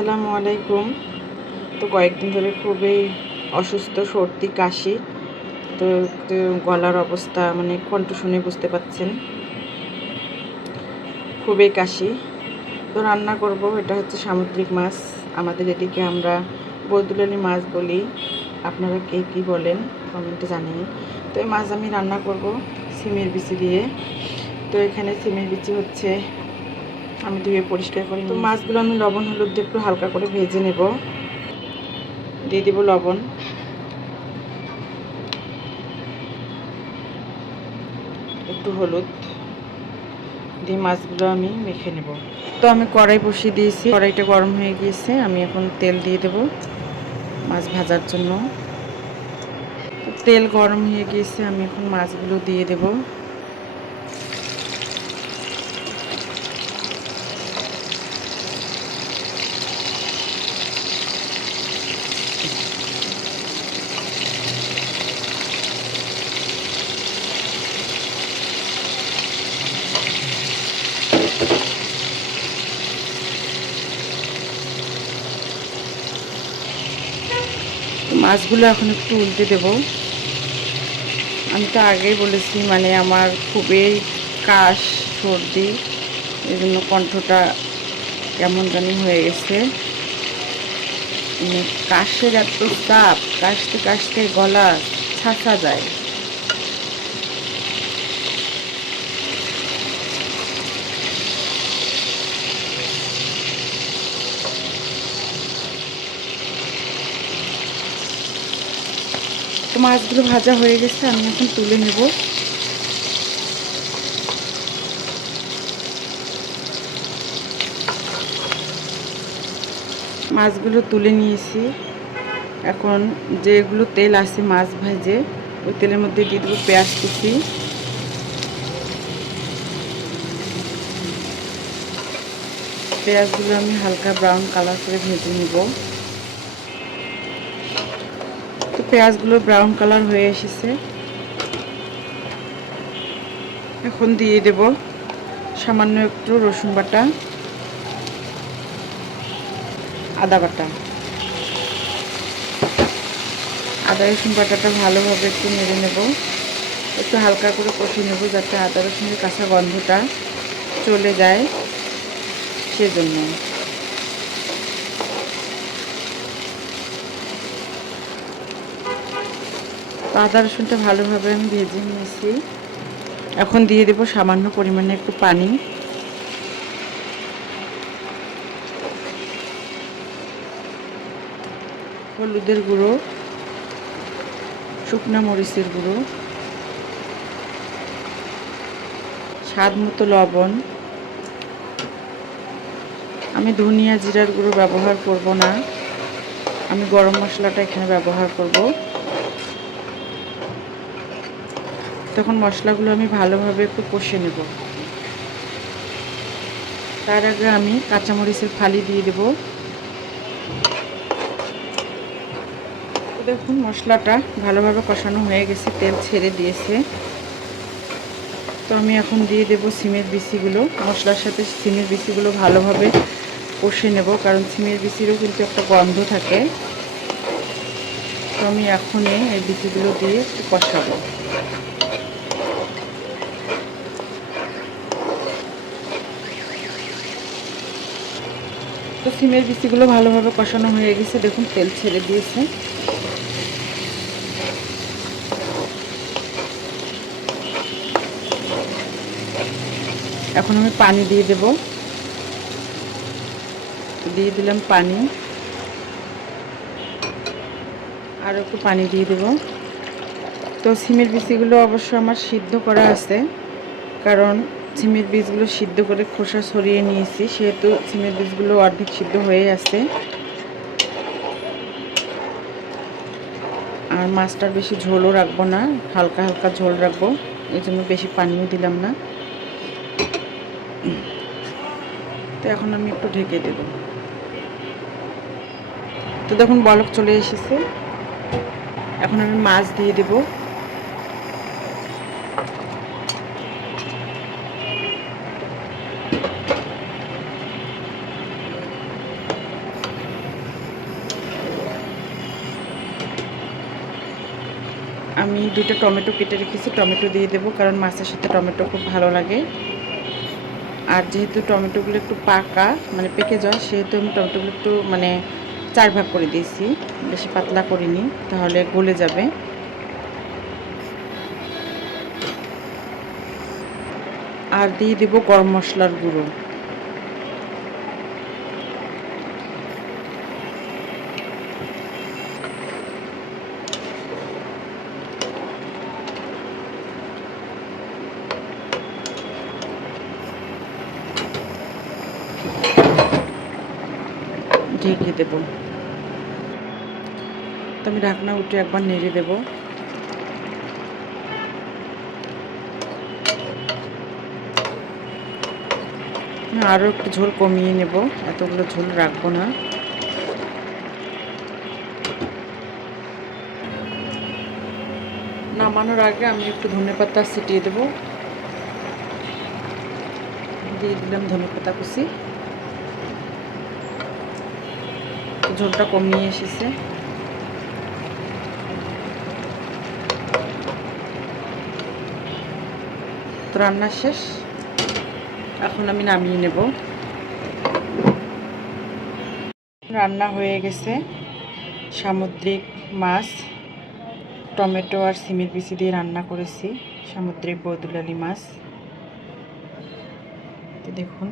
আসসালামু আলাইকুম। তো কয়েকদিন ধরে খুবই অসুস্থ, সর্দি, কাশি। তো গলার অবস্থা মানে কণ্ঠ শুনে বুঝতে পাচ্ছেন খুবই কাশি। তো রান্না করব, এটা হচ্ছে সামুদ্রিক মাছ। আমাদের এদিকে আমরা বদুলালি মাছ বলি। আপনারা কে কী বলেন কমেন্টে জানিয়ে। তো এই মাছ আমি রান্না করব, সিমের বিচি দিয়ে। তো এখানে সিমের বিচি হচ্ছে আমি ধুয়ে পরিষ্কার করি তো মাছগুলো আমি লবণ হলুদ দিয়ে একটু হালকা করে ভেজে নেব। দিয়ে দিব লবণ। একটু হলুদ দিয়ে মাছগুলো আমি মেখে নেব। তো আমি কড়াই বসিয়ে দিয়েছি। কড়াইটা গরম হয়ে গিয়েছে আমি এখন তেল দিয়ে দেব মাছ ভাজার জন্য। তেল গরম হয়ে গিয়েছে আমি এখন মাছগুলো দিয়ে দেবো। মাছগুলো এখন একটু উল্টে দেব। আমি তো আগেই বলেছি মানে আমার খুবই কাশ, সর্দি, এই জন্য কণ্ঠটা কেমন জানি হয়ে গেছে। মানে কাশের এত চাপ, কাশতে কাশতে গলা ছাঁচা যায়। মাছগুলো ভাজা হয়ে গেছে, আমি এখন তুলে নেব। মাছগুলো তুলে নিয়েছি। এখন যেগুলো তেল আছে মাছ ভাজে, ওই তেলের মধ্যে দিয়ে দেবো পেঁয়াজ কুচি। পেঁয়াজগুলো আমি হালকা ব্রাউন কালার করে ভেজে নেব তো পেঁয়াজগুলো ব্রাউন কালার হয়ে এসেছে। এখন দিয়ে দেব সামান্য একটু রসুন বাটা, আদা বাটা। আদা রসুন বাটাটা ভালোভাবে একটু নেড়ে নেব। একটু হালকা করে কষিয়ে নেব যাতে আদা রসুনের কাঁচা গন্ধটা চলে যায় সেজন্য। আদা রসুনটা ভালোভাবে আমি ভেজে নিয়েছি। এখন দিয়ে দেব সামান্য পরিমাণে একটু পানি। হলুদের গুঁড়ো, শুকনা মরিচের গুঁড়ো, স্বাদ মতো লবণ। আমি ধনিয়া জিরার গুঁড়ো ব্যবহার করব না। আমি গরম মশলাটা এখানে ব্যবহার করব। তখন মশলাগুলো আমি ভালোভাবে একটু কষে নেব। তার আগে আমি কাঁচামরিচের ফালি দিয়ে দেব। দেখুন, মশলাটা ভালোভাবে কষানো হয়ে গেছে, তেল ছেড়ে দিয়েছে। তো আমি এখন দিয়ে দেব সিমের বিচিগুলো। মশলার সাথে সিমের বিচিগুলো ভালোভাবে কষে নেব, কারণ সিমের বিচিরও কিন্তু একটা গন্ধ থাকে। তো আমি এখনই এই বিচিগুলো দিয়ে একটু কষাবো। তো সিমের বিচিগুলো ভালোভাবে কষানো হয়ে গেছে। দেখুন, তেল ছেড়ে দিয়েছে। এখন আমি পানি দিয়ে দেব। দিয়ে দিলাম পানি। আর একটু পানি দিয়ে দেব। তো সিমের বিচিগুলো অবশ্য আমার সিদ্ধ করা আছে, কারণ সিমের বীজগুলো সিদ্ধ করে খোসা সরিয়ে নিয়েছি, সেহেতু সিমের বীজগুলো অর্ধেক সিদ্ধ হয়ে আছে আর মাছটার বেশি ঝোলও রাখব না, হালকা হালকা ঝোল রাখব, এই জন্য বেশি পানিও দিলাম না। তো এখন আমি একটু ঢেকে দেব। তো দেখুন বলক চলে এসেছে। এখন আমি মাছ দিয়ে দেবো। আমি দুটো টমেটো কেটে রেখেছি, টমেটো দিয়ে দেবো কারণ মাছের সাথে টমেটো খুব ভালো লাগে। আর যেহেতু টমেটোগুলো একটু পাকা মানে পেকে যায়, সেহেতু আমি টমেটোগুলো একটু মানে চার ভাগ করে দিয়েছি। বেশি পাতলা করিনি, তাহলে গলে যাবে। আর দিয়ে দেবো গরম মশলার গুঁড়ো। ঢেকে দেবো তো আমি ঢাকনা উঠে একবার নেড়ে দেবো। আরও একটু ঝোল কমিয়ে নেব। এতগুলো ঝোল রাখব না। নামানোর আগে আমি একটু ধনে পাতা ছিটিয়ে দেবো। দিয়ে দিলাম ধনে পাতা কুচি। ঝোলটা কমিয়ে এসেছে। তো রান্না শেষ। এখন আমি নামিয়ে নেব। রান্না হয়ে গেছে। সামুদ্রিক মাছ, টমেটো আর সিমের বিচি দিয়ে রান্না করেছি। সামুদ্রিক বৌদুলালি মাছ। দেখুন।